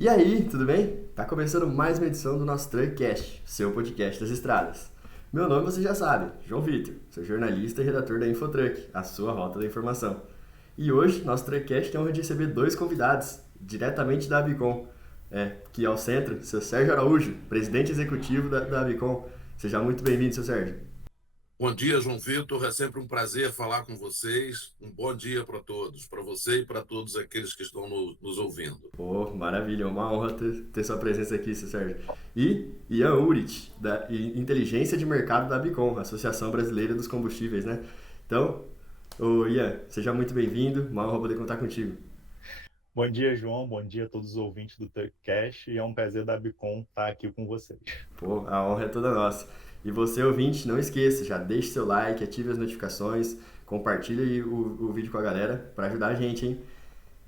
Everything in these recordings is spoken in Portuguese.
E aí, tudo bem? Tá começando mais uma edição do nosso Truckcast, seu podcast das estradas. Meu nome você já sabe, João Vitor, sou jornalista e redator da Infotruck, a sua rota da informação. E hoje, nosso Truckcast tem a honra de receber dois convidados, diretamente da Abicom, que ao centro, seu Sérgio Araújo, presidente executivo da Abicom. Seja muito bem-vindo, seu Sérgio. Bom dia, João Vitor. É sempre um prazer falar com vocês. Um bom dia para todos, para você e para todos aqueles que estão nos ouvindo. Pô, maravilha, é uma honra ter sua presença aqui, seu Sérgio. E Ian Urich, da Inteligência de Mercado da Abicom, Associação Brasileira dos Combustíveis, né? Então, Ian, seja muito bem-vindo, uma honra poder contar contigo. Bom dia, João. Bom dia a todos os ouvintes do Truckcast. E é um prazer da Abicom estar aqui com vocês. Pô, a honra é toda nossa. E você, ouvinte, não esqueça, já deixe seu like, ative as notificações, compartilhe o vídeo com a galera para ajudar a gente, hein?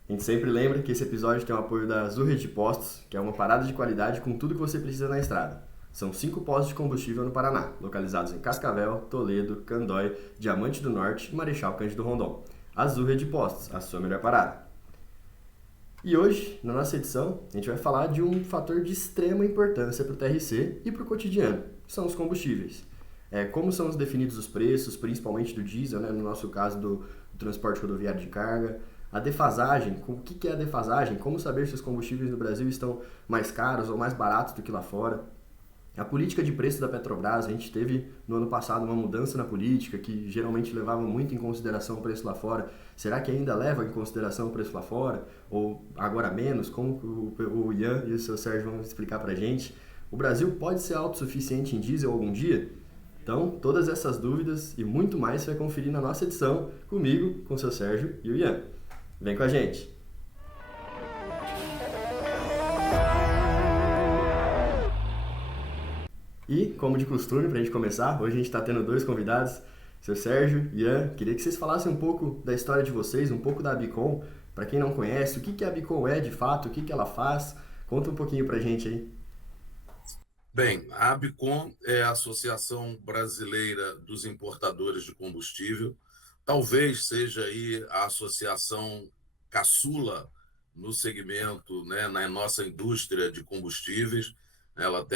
A gente sempre lembra que esse episódio tem o apoio da Azul Rede de Postos, que é uma parada de qualidade com tudo que você precisa na estrada. São 5 postos de combustível no Paraná, localizados em Cascavel, Toledo, Candói, Diamante do Norte e Marechal Cândido Rondon. Azul Rede de Postos, a sua melhor parada. E hoje, na nossa edição, a gente vai falar de um fator de extrema importância para o TRC e para o cotidiano, que são os combustíveis. Como são definidos os preços, principalmente do diesel, né, no nosso caso do transporte rodoviário de carga, a defasagem, o que é a defasagem, como saber se os combustíveis no Brasil estão mais caros ou mais baratos do que lá fora. A política de preço da Petrobras, a gente teve no ano passado uma mudança na política que geralmente levava muito em consideração o preço lá fora. Será que ainda leva em consideração o preço lá fora? Ou agora menos? Como o Ian e o seu Sérgio vão explicar pra gente? O Brasil pode ser autossuficiente em diesel algum dia? Então, todas essas dúvidas e muito mais você vai conferir na nossa edição, comigo, com o seu Sérgio e o Ian. Vem com a gente! E, como de costume, para a gente começar, hoje a gente está tendo dois convidados, seu Sérgio e Ian. Queria que vocês falassem um pouco da história de vocês, um pouco da Abicom. Para quem não conhece, o que a Abicom é de fato, o que ela faz. Conta um pouquinho para a gente aí. Bem, a Abicom é a Associação Brasileira dos Importadores de Combustível. Talvez seja aí a associação caçula no segmento, né, na nossa indústria de combustíveis. Ela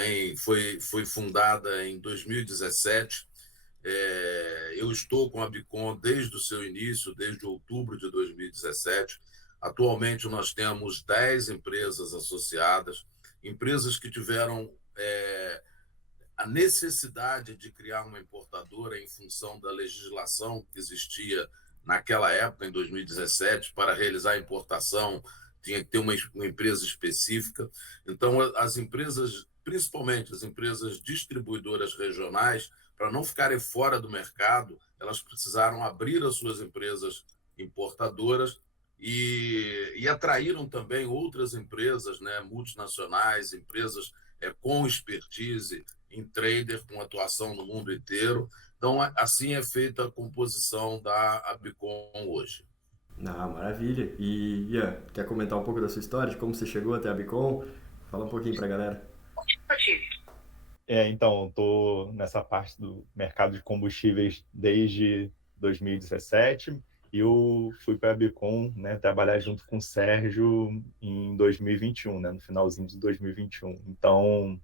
foi fundada em 2017. Eu estou com a Bicom desde o seu início, desde outubro de 2017. Atualmente, nós temos 10 empresas associadas, empresas que tiveram a necessidade de criar uma importadora em função da legislação que existia naquela época, em 2017, para realizar a importação, tinha que ter uma empresa específica. Então, as empresas, principalmente as empresas distribuidoras regionais, para não ficarem fora do mercado, elas precisaram abrir as suas empresas importadoras e atraíram também outras empresas, né, multinacionais, empresas com expertise em trader, com atuação no mundo inteiro. Então, assim é feita a composição da Abicom hoje. Ah, maravilha. E Ian, quer comentar um pouco da sua história, de como você chegou até a Abicom? Fala um pouquinho para a galera. Então, estou nessa parte do mercado de combustíveis desde 2017 e eu fui para a Abicom, né, trabalhar junto com o Sérgio em 2021, né, no finalzinho de 2021. Então,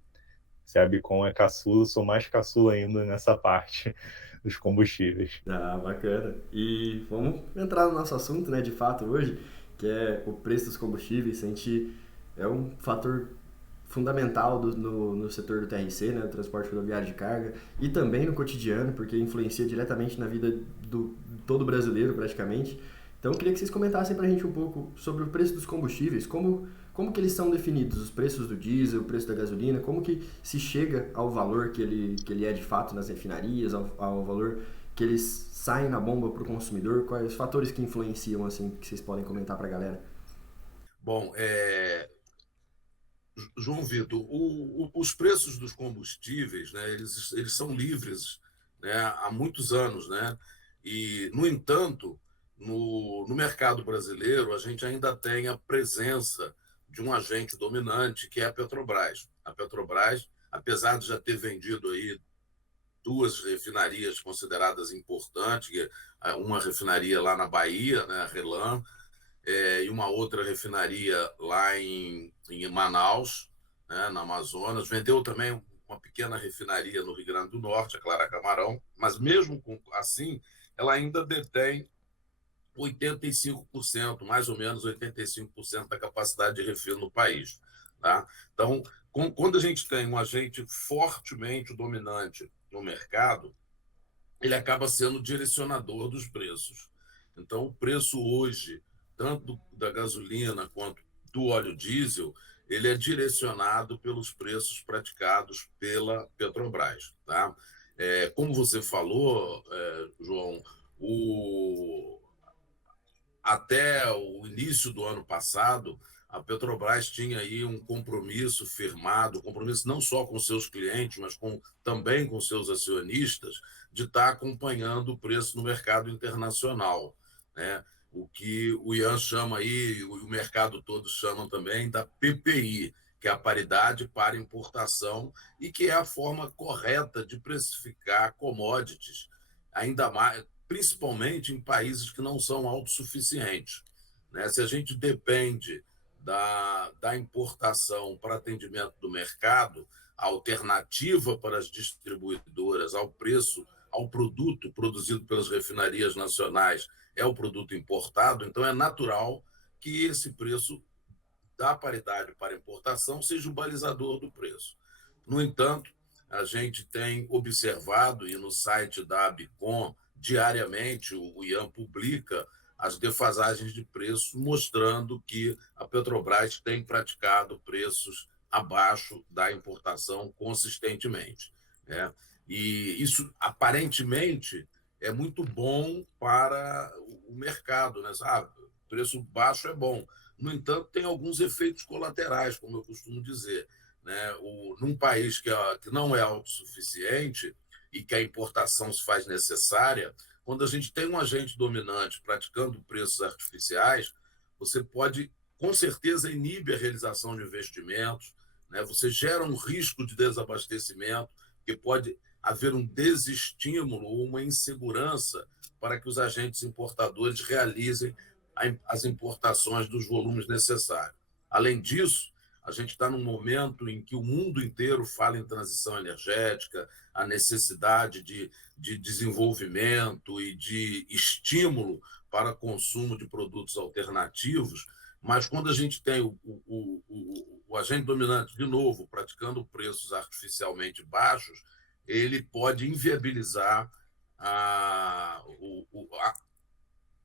se a Abicom é caçula, eu sou mais caçula ainda nessa parte dos combustíveis. Ah, bacana. E vamos entrar no nosso assunto, né, de fato, hoje, que é o preço dos combustíveis. A gente é um fator fundamental no setor do TRC, né, do transporte rodoviário de carga, e também no cotidiano, porque influencia diretamente na vida do todo brasileiro, praticamente. Então, eu queria que vocês comentassem para a gente um pouco sobre o preço dos combustíveis, como que eles são definidos, os preços do diesel, o preço da gasolina, como que se chega ao valor que ele é de fato nas refinarias, ao valor que eles saem na bomba para o consumidor, quais os fatores que influenciam, assim, que vocês podem comentar para a galera? Bom, João Vitor, os preços dos combustíveis, né, eles são livres, né, há muitos anos, né? E, no entanto, no mercado brasileiro, a gente ainda tem a presença de um agente dominante, que é a Petrobras. A Petrobras, apesar de já ter vendido aí duas refinarias consideradas importantes, uma refinaria lá na Bahia, né, a RLAM, e uma outra refinaria lá em Manaus, né, na Amazonas. Vendeu também uma pequena refinaria no Rio Grande do Norte, a Clara Camarão, mas mesmo assim, ela ainda detém 85%, mais ou menos 85% da capacidade de refino no país. Tá? Então, quando a gente tem um agente fortemente dominante no mercado, ele acaba sendo direcionador dos preços. Então, o preço hoje, tanto da gasolina quanto do óleo diesel, ele é direcionado pelos preços praticados pela Petrobras. Tá? Como você falou, João, até o início do ano passado, a Petrobras tinha aí um compromisso firmado, compromisso não só com seus clientes, mas também com seus acionistas, de estar acompanhando o preço no mercado internacional, né? O que o Ian chama aí, o mercado todo chama também da PPI, que é a paridade para importação, e que é a forma correta de precificar commodities, ainda mais, principalmente em países que não são autossuficientes, né? Se a gente depende da importação para atendimento do mercado, a alternativa para as distribuidoras ao preço, ao produto produzido pelas refinarias nacionais é o produto importado, então é natural que esse preço da paridade para importação seja o balizador do preço. No entanto, a gente tem observado, e no site da Abicom, diariamente, o Ian publica as defasagens de preço, mostrando que a Petrobras tem praticado preços abaixo da importação consistentemente, né? E isso, aparentemente, é muito bom para o mercado, né? Preço baixo é bom. No entanto, tem alguns efeitos colaterais, como eu costumo dizer, né? Num país que não é autossuficiente e que a importação se faz necessária, quando a gente tem um agente dominante praticando preços artificiais, você pode, com certeza, inibe a realização de investimentos, né? Você gera um risco de desabastecimento, que pode haver um desestímulo ou uma insegurança para que os agentes importadores realizem as importações dos volumes necessários. Além disso, a gente está num momento em que o mundo inteiro fala em transição energética, a necessidade de desenvolvimento e de estímulo para consumo de produtos alternativos, mas quando a gente tem o agente dominante, de novo, praticando preços artificialmente baixos, ele pode inviabilizar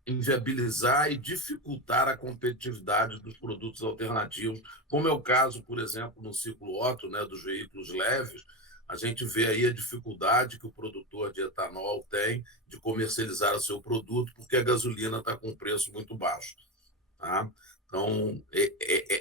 inviabilizar e dificultar a competitividade dos produtos alternativos, como é o caso, por exemplo, no ciclo Otto, né, dos veículos leves. A gente vê aí a dificuldade que o produtor de etanol tem de comercializar o seu produto, porque a gasolina está com um preço muito baixo. Tá? Então,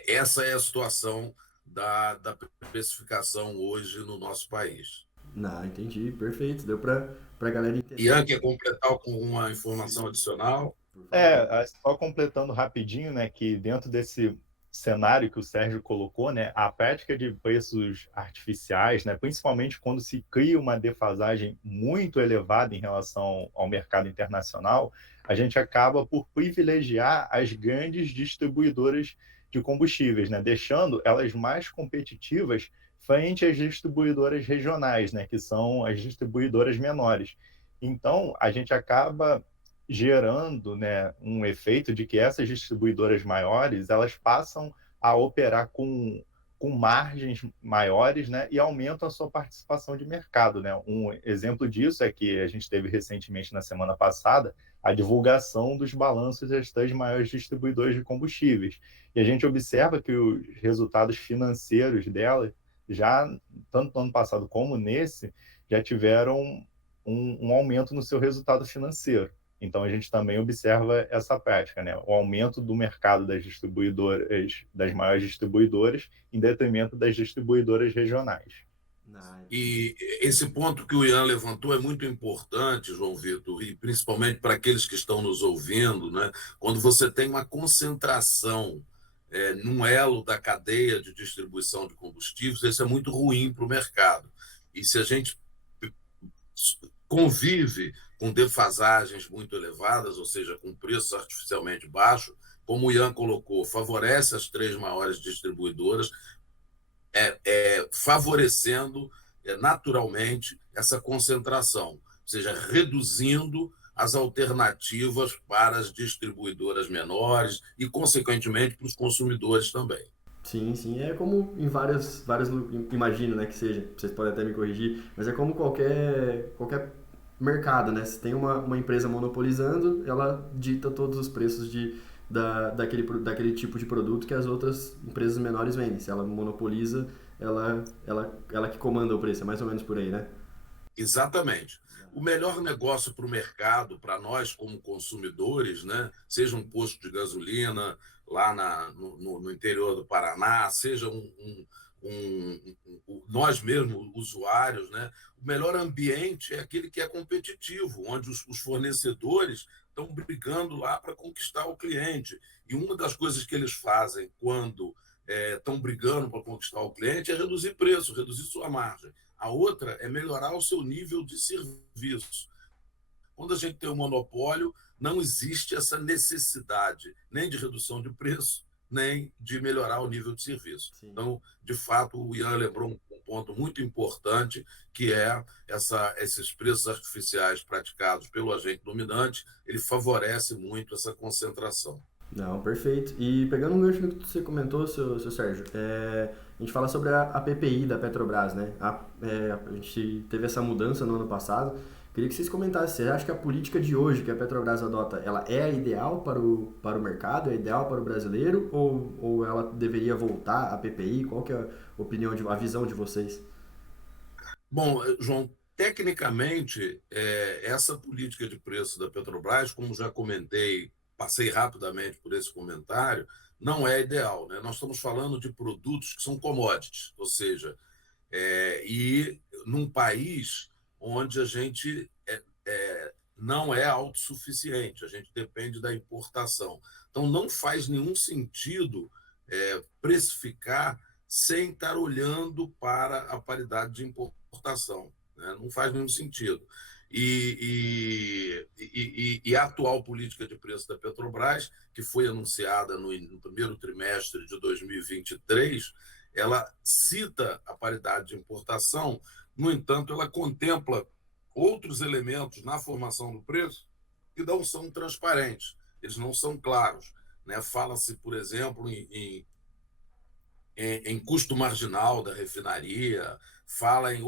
essa é a situação da precificação hoje no nosso país. Não, entendi, perfeito. Deu para a galera entender. Ian, quer completar com uma informação adicional? Por favor. Só completando rapidinho, né, que dentro desse cenário que o Sérgio colocou, né, a prática de preços artificiais, né, principalmente quando se cria uma defasagem muito elevada em relação ao mercado internacional, a gente acaba por privilegiar as grandes distribuidoras de combustíveis, né, deixando elas mais competitivas frente às distribuidoras regionais, né, que são as distribuidoras menores. Então, a gente acaba gerando, né, um efeito de que essas distribuidoras maiores elas passam a operar com margens maiores, né, e aumentam a sua participação de mercado, né? Um exemplo disso é que a gente teve recentemente, na semana passada, a divulgação dos balanços das maiores distribuidoras de combustíveis. E a gente observa que os resultados financeiros dela, já tanto no ano passado como nesse, já tiveram um aumento no seu resultado financeiro. Então, a gente também observa essa prática, né? O aumento do mercado das distribuidoras, das maiores distribuidoras, em detrimento das distribuidoras regionais. E esse ponto que o Ian levantou é muito importante, João Vitor, e principalmente para aqueles que estão nos ouvindo, né? Quando você tem uma concentração num elo da cadeia de distribuição de combustíveis, isso é muito ruim para o mercado. E se a gente convive com defasagens muito elevadas, ou seja, com preços artificialmente baixos, como o Ian colocou, favorece as 3 maiores distribuidoras, favorecendo naturalmente essa concentração, ou seja, reduzindo as alternativas para as distribuidoras menores e, consequentemente, para os consumidores também. Sim, sim. É como em várias imagino, né, que seja, vocês podem até me corrigir, mas é como qualquer mercado, né? Se tem uma empresa monopolizando, ela dita todos os preços daquele tipo de produto que as outras empresas menores vendem. Se ela monopoliza, ela que comanda o preço, é mais ou menos por aí, né? Exatamente. O melhor negócio para o mercado, para nós como consumidores, né, seja um posto de gasolina lá no interior do Paraná, seja nós mesmos, usuários, né, o melhor ambiente é aquele que é competitivo, onde os fornecedores estão brigando lá para conquistar o cliente. E uma das coisas que eles fazem quando estão brigando para conquistar o cliente é reduzir preço, reduzir sua margem. A outra é melhorar o seu nível de serviço. Quando a gente tem um monopólio, não existe essa necessidade nem de redução de preço, nem de melhorar o nível de serviço. Sim. Então, de fato, o Ian lembrou um ponto muito importante, que é esses preços artificiais praticados pelo agente dominante, ele favorece muito essa concentração. Não, perfeito. E pegando um gancho no que você comentou, seu Sérgio, a gente fala sobre a PPI da Petrobras, né? A gente teve essa mudança no ano passado. Queria que vocês comentassem, você acha que a política de hoje que a Petrobras adota, ela é a ideal para o mercado, é ideal para o brasileiro, ou ela deveria voltar à PPI? Qual que é a opinião, a visão de vocês? Bom, João, tecnicamente, essa política de preço da Petrobras, como já comentei, passei rapidamente por esse comentário, não é ideal, né? Nós estamos falando de produtos que são commodities, ou seja, e num país onde a gente não é autossuficiente, a gente depende da importação. Então, não faz nenhum sentido precificar sem estar olhando para a paridade de importação. Né? Não faz nenhum sentido. E a atual política de preço da Petrobras, que foi anunciada no primeiro trimestre de 2023, ela cita a paridade de importação, no entanto, ela contempla outros elementos na formação do preço que não são transparentes, eles não são claros. Né? Fala-se, por exemplo, em custo marginal da refinaria, fala em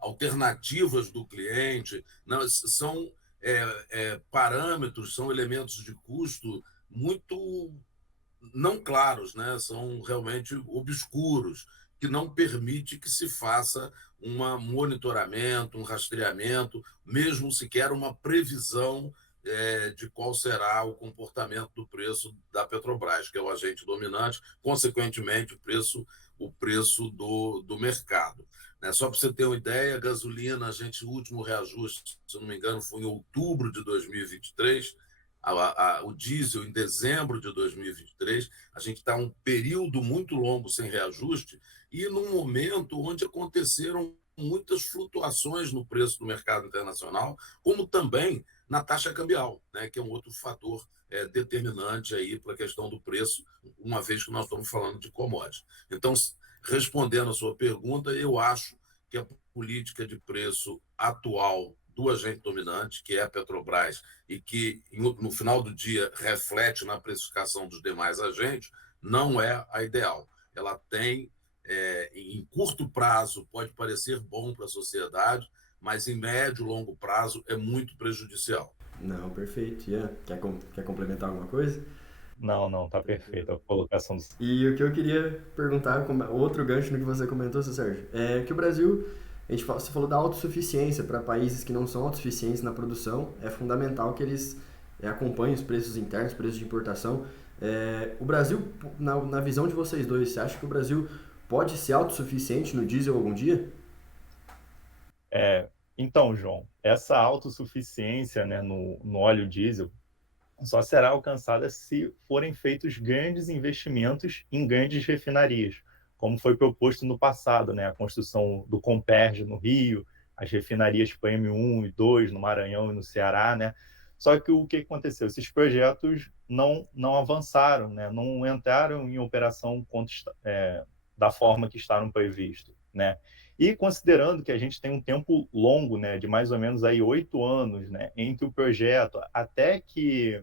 alternativas do cliente, não, são parâmetros, são elementos de custo muito não claros, né? São realmente obscuros, que não permite que se faça um monitoramento, um rastreamento, mesmo sequer uma previsão de qual será o comportamento do preço da Petrobras, que é o agente dominante, consequentemente o preço do mercado. Né? Só para você ter uma ideia, a gasolina, o último reajuste, se não me engano, foi em outubro de 2023, o diesel em dezembro de 2023, a gente está um período muito longo sem reajuste e num momento onde aconteceram muitas flutuações no preço do mercado internacional, como também na taxa cambial, né, que é um outro fator determinante aí para a questão do preço, uma vez que nós estamos falando de commodities. Então, respondendo a sua pergunta, eu acho que a política de preço atual do agente dominante, que é a Petrobras, e que no final do dia reflete na precificação dos demais agentes, não é a ideal. Ela tem, em curto prazo, pode parecer bom para a sociedade, mas em médio e longo prazo é muito prejudicial. Não, perfeito. Ian, quer complementar alguma coisa? Não, tá perfeita a colocação do... E o que eu queria perguntar, outro gancho no que você comentou, seu Sérgio, é que o Brasil, você falou da autossuficiência para países que não são autossuficientes na produção, é fundamental que eles acompanhem os preços internos, preços de importação. O Brasil, na visão de vocês dois, você acha que o Brasil pode ser autossuficiente no diesel algum dia? Então, João, essa autossuficiência, né, no óleo diesel só será alcançada se forem feitos grandes investimentos em grandes refinarias, como foi proposto no passado, né? A construção do Comperj no Rio, as refinarias PM1 e 2 no Maranhão e no Ceará, né? Só que o que aconteceu? Esses projetos não avançaram, né? Não entraram em operação da forma que estavam previstos, né? E considerando que a gente tem um tempo longo, né, de mais ou menos aí 8 anos, né, entre o projeto até que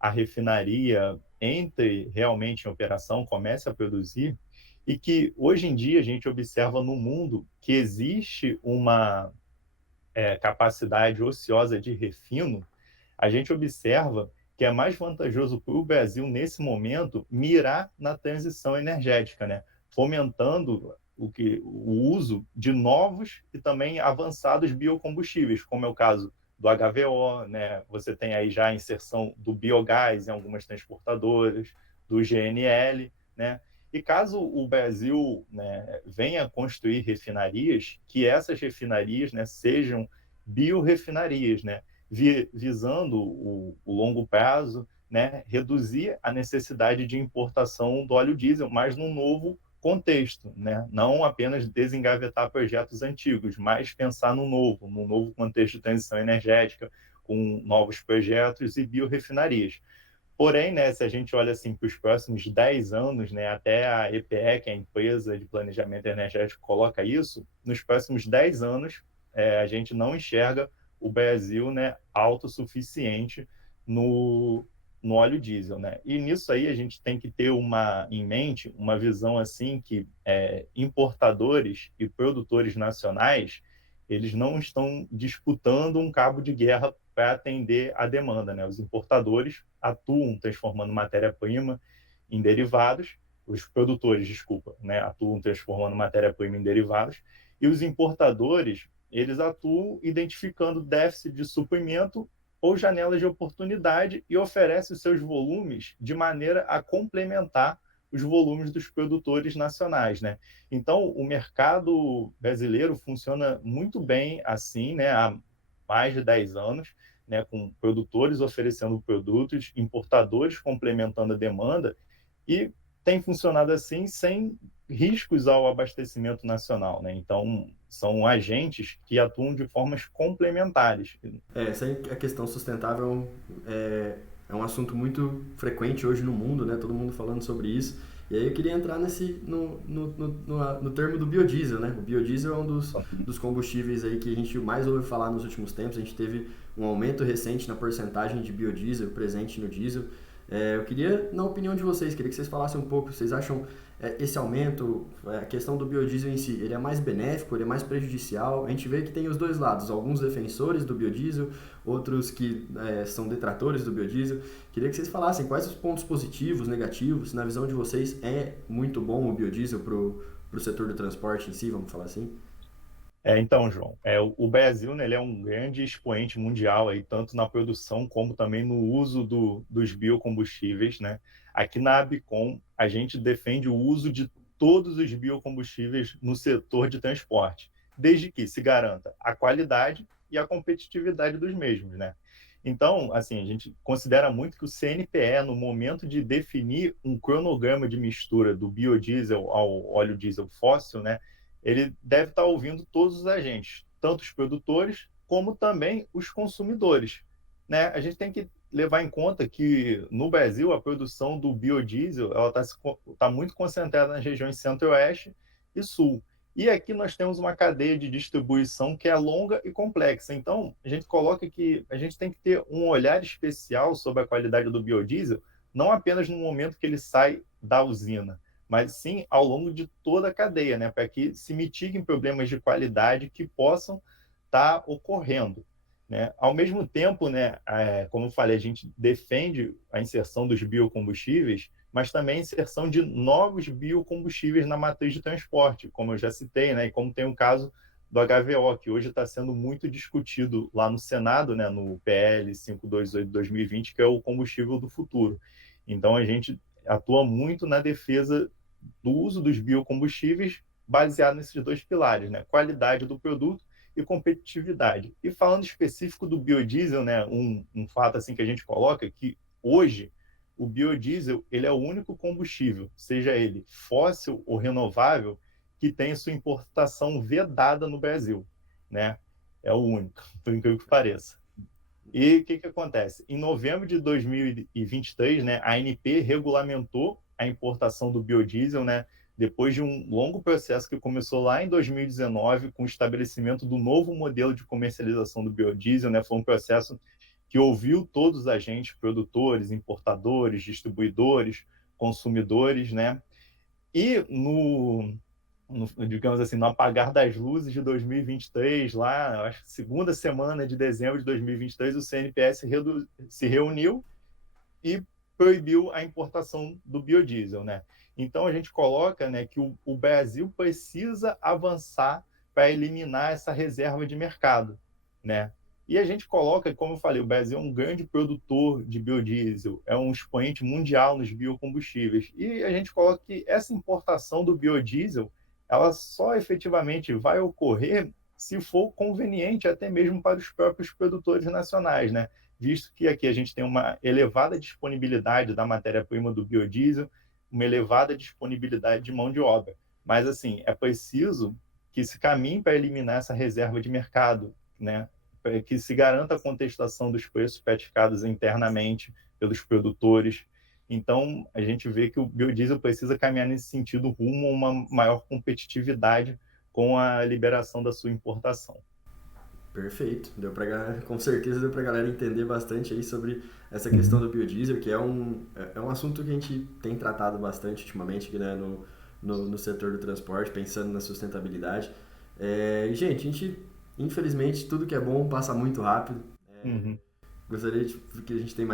a refinaria entre realmente em operação, comece a produzir, e que hoje em dia a gente observa no mundo que existe uma capacidade ociosa de refino, a gente observa que é mais vantajoso para o Brasil, nesse momento, mirar na transição energética, né? Fomentando o uso de novos e também avançados biocombustíveis, como é o caso do HVO, né? Você tem aí já a inserção do biogás em algumas transportadoras, do GNL, né? E caso o Brasil, né, venha construir refinarias, que essas refinarias, né, sejam biorefinarias, né, visando o longo prazo, né, reduzir a necessidade de importação do óleo diesel, mas num novo contexto, né? Não apenas desengavetar projetos antigos, mas pensar no novo contexto de transição energética, com novos projetos e biorefinarias. Porém, né, se a gente olha assim para os próximos 10 anos, né, até a EPE, que é a empresa de planejamento energético, coloca isso, nos próximos 10 anos, a gente não enxerga o Brasil, né, autossuficiente no óleo diesel, né? E nisso aí a gente tem que ter em mente uma visão assim que importadores e produtores nacionais, eles não estão disputando um cabo de guerra para atender a demanda, né? Os importadores atuam transformando matéria-prima em derivados, os produtores, desculpa, né, atuam transformando matéria-prima em derivados, e os importadores, eles atuam identificando déficit de suprimento ou janelas de oportunidade e oferecem os seus volumes de maneira a complementar os volumes dos produtores nacionais, né? Então, o mercado brasileiro funciona muito bem assim, né, há mais de 10 anos, né, com produtores oferecendo produtos, importadores complementando a demanda, e tem funcionado assim sem riscos ao abastecimento nacional, né? Então, são agentes que atuam de formas complementares. Essa é a questão sustentável é um assunto muito frequente hoje no mundo, né? Todo mundo falando sobre isso. E aí eu queria entrar no termo do biodiesel, né? O biodiesel é um dos combustíveis aí que a gente mais ouve falar nos últimos tempos. A gente teve um aumento recente na porcentagem de biodiesel presente no diesel. Eu queria, na opinião de vocês, queria que vocês falassem um pouco, vocês acham esse aumento, a questão do biodiesel em si, ele é mais benéfico, ele é mais prejudicial? A gente vê que tem os dois lados, alguns defensores do biodiesel, outros que são detratores do biodiesel. Queria que vocês falassem quais os pontos positivos, negativos, na visão de vocês, é muito bom o biodiesel para o setor do transporte em si, vamos falar assim? Então, João, o Brasil, né, ele é um grande expoente mundial, aí, tanto na produção como também no uso dos biocombustíveis, né? Aqui na Abicom, a gente defende o uso de todos os biocombustíveis no setor de transporte, desde que se garanta a qualidade e a competitividade dos mesmos, né? Então, assim, a gente considera muito que o CNPE, no momento de definir um cronograma de mistura do biodiesel ao óleo diesel fóssil, né, ele deve estar ouvindo todos os agentes, tanto os produtores como também os consumidores, né? A gente tem que levar em conta que no Brasil a produção do biodiesel ela tá muito concentrada nas regiões centro-oeste e sul. E aqui nós temos uma cadeia de distribuição que é longa e complexa. Então, a gente coloca que a gente tem que ter um olhar especial sobre a qualidade do biodiesel, não apenas no momento que ele sai da usina, mas sim ao longo de toda a cadeia, né, para que se mitiguem problemas de qualidade que possam estar ocorrendo, né? Ao mesmo tempo, né, como eu falei, a gente defende a inserção dos biocombustíveis, mas também a inserção de novos biocombustíveis na matriz de transporte, como eu já citei, né, e como tem o caso do HVO, que hoje está sendo muito discutido lá no Senado, né, no PL 528/2020, que é o combustível do futuro. Então, a gente atua muito na defesa do uso dos biocombustíveis baseado nesses dois pilares, né? Qualidade do produto e competitividade. E falando específico do biodiesel, né, um fato assim que a gente coloca é que hoje o biodiesel ele é o único combustível, seja ele fóssil ou renovável, que tem sua importação vedada no Brasil, né? É o único, por incrível que pareça. E o que acontece? Em novembro de 2023, né, a ANP regulamentou a importação do biodiesel, né, depois de um longo processo que começou lá em 2019, com o estabelecimento do novo modelo de comercialização do biodiesel, né, foi um processo que ouviu todos os agentes, produtores, importadores, distribuidores, consumidores, né, e digamos assim, no apagar das luzes de 2023, lá, acho que segunda semana de dezembro de 2023, o CNPS se reuniu e proibiu a importação do biodiesel, né? Então a gente coloca, né, que o Brasil precisa avançar para eliminar essa reserva de mercado, né? E a gente coloca, como eu falei, o Brasil é um grande produtor de biodiesel, é um expoente mundial nos biocombustíveis. E a gente coloca que essa importação do biodiesel, ela só efetivamente vai ocorrer se for conveniente até mesmo para os próprios produtores nacionais, né? Visto que aqui a gente tem uma elevada disponibilidade da matéria-prima do biodiesel, uma elevada disponibilidade de mão de obra. Mas, assim, é preciso que se caminhe para eliminar essa reserva de mercado, né? Que se garanta a contestação dos preços praticados internamente pelos produtores. Então, a gente vê que o biodiesel precisa caminhar nesse sentido rumo a uma maior competitividade com a liberação da sua importação. Perfeito. Com certeza deu para a galera entender bastante aí sobre essa questão do biodiesel, que é um assunto que a gente tem tratado bastante ultimamente aqui, né, no setor do transporte, pensando na sustentabilidade. E, gente, a gente, infelizmente, tudo que é bom passa muito rápido. Gostaria que a gente tem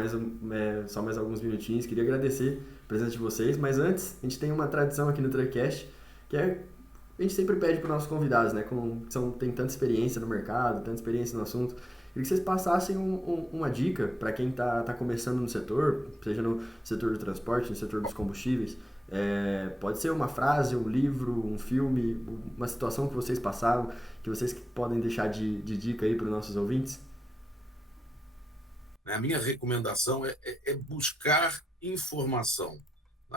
só mais alguns minutinhos. Queria agradecer a presença de vocês, mas antes, a gente tem uma tradição aqui no Truckcast, que é a gente sempre pede para os nossos convidados, né, tem tanta experiência no mercado, tanta experiência no assunto, queria que vocês passassem uma dica para quem tá começando no setor, seja no setor do transporte, no setor dos combustíveis. Pode ser uma frase, um livro, um filme, uma situação que vocês passaram, que vocês podem deixar de dica aí para os nossos ouvintes. A minha recomendação é buscar informação.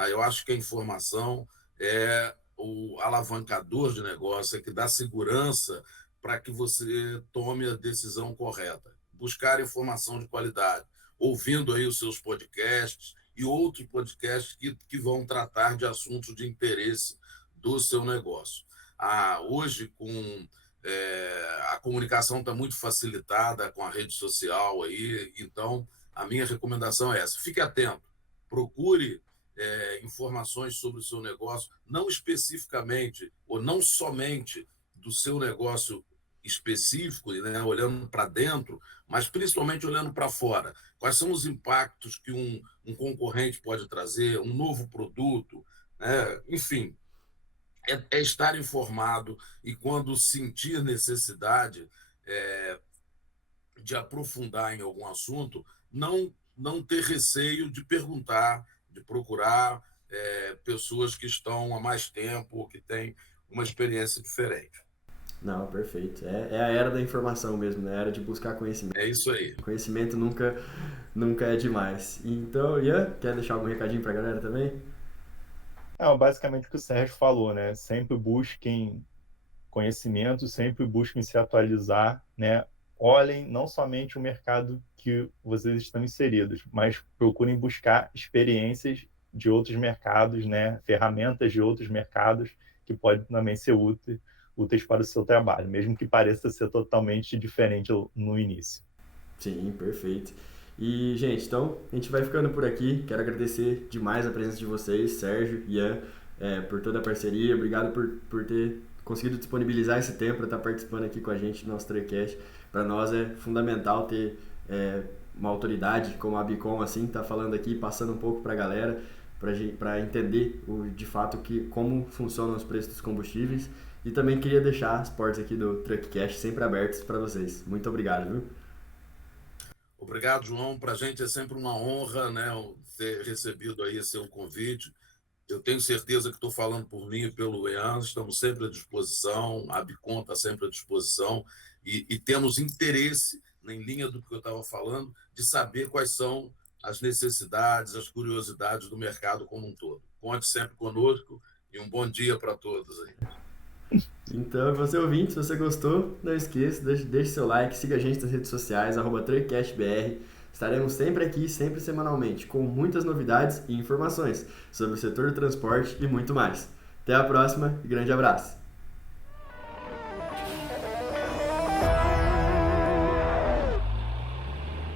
Eu acho que a informação é o alavancador de negócio, é que dá segurança para que você tome a decisão correta. Buscar informação de qualidade, ouvindo aí os seus podcasts e outros podcasts que vão tratar de assuntos de interesse do seu negócio. Hoje, a comunicação está muito facilitada com a rede social aí, então a minha recomendação é essa: fique atento, procure informações sobre o seu negócio, não especificamente ou não somente do seu negócio específico, né, olhando para dentro, mas principalmente olhando para fora. Quais são os impactos que um concorrente pode trazer, um novo produto, né? Enfim, é estar informado e, quando sentir necessidade de aprofundar em algum assunto, não ter receio de perguntar, de procurar pessoas que estão há mais tempo, que têm uma experiência diferente. Não, perfeito. É a era da informação mesmo, né? A era de buscar conhecimento. É isso aí. Conhecimento nunca é demais. Então, Ian, quer deixar algum recadinho para a galera também? Basicamente o que o Sérgio falou, né? Sempre busquem conhecimento, sempre busquem se atualizar, né? Olhem não somente o mercado que vocês estão inseridos, mas procurem buscar experiências de outros mercados, né? Ferramentas de outros mercados que podem também ser úteis para o seu trabalho, mesmo que pareça ser totalmente diferente no início. Sim, perfeito. E, gente, então a gente vai ficando por aqui. Quero agradecer demais a presença de vocês, Sérgio, Ian, por toda a parceria. Obrigado por ter conseguido disponibilizar esse tempo para estar participando aqui com a gente do nosso Truckcast. Para nós é fundamental ter uma autoridade como a Abicom, assim, tá falando aqui, passando um pouco para a galera, para entender de fato como funcionam os preços dos combustíveis. E também queria deixar as portas aqui do Truckcast sempre abertas para vocês. Muito obrigado, viu? Obrigado, João. Para a gente é sempre uma honra, né, ter recebido aí esse seu convite. Eu tenho certeza que estou falando por mim e pelo Ian, estamos sempre à disposição, a Abicom está sempre à disposição e temos interesse, em linha do que eu estava falando, de saber quais são as necessidades, as curiosidades do mercado como um todo. Conte sempre conosco e um bom dia para todos aí. Então, você ouvinte, se você gostou, não esqueça, deixe seu like, siga a gente nas redes sociais, @truckcastbr. Estaremos sempre aqui, sempre semanalmente, com muitas novidades e informações sobre o setor do transporte e muito mais. Até a próxima e grande abraço!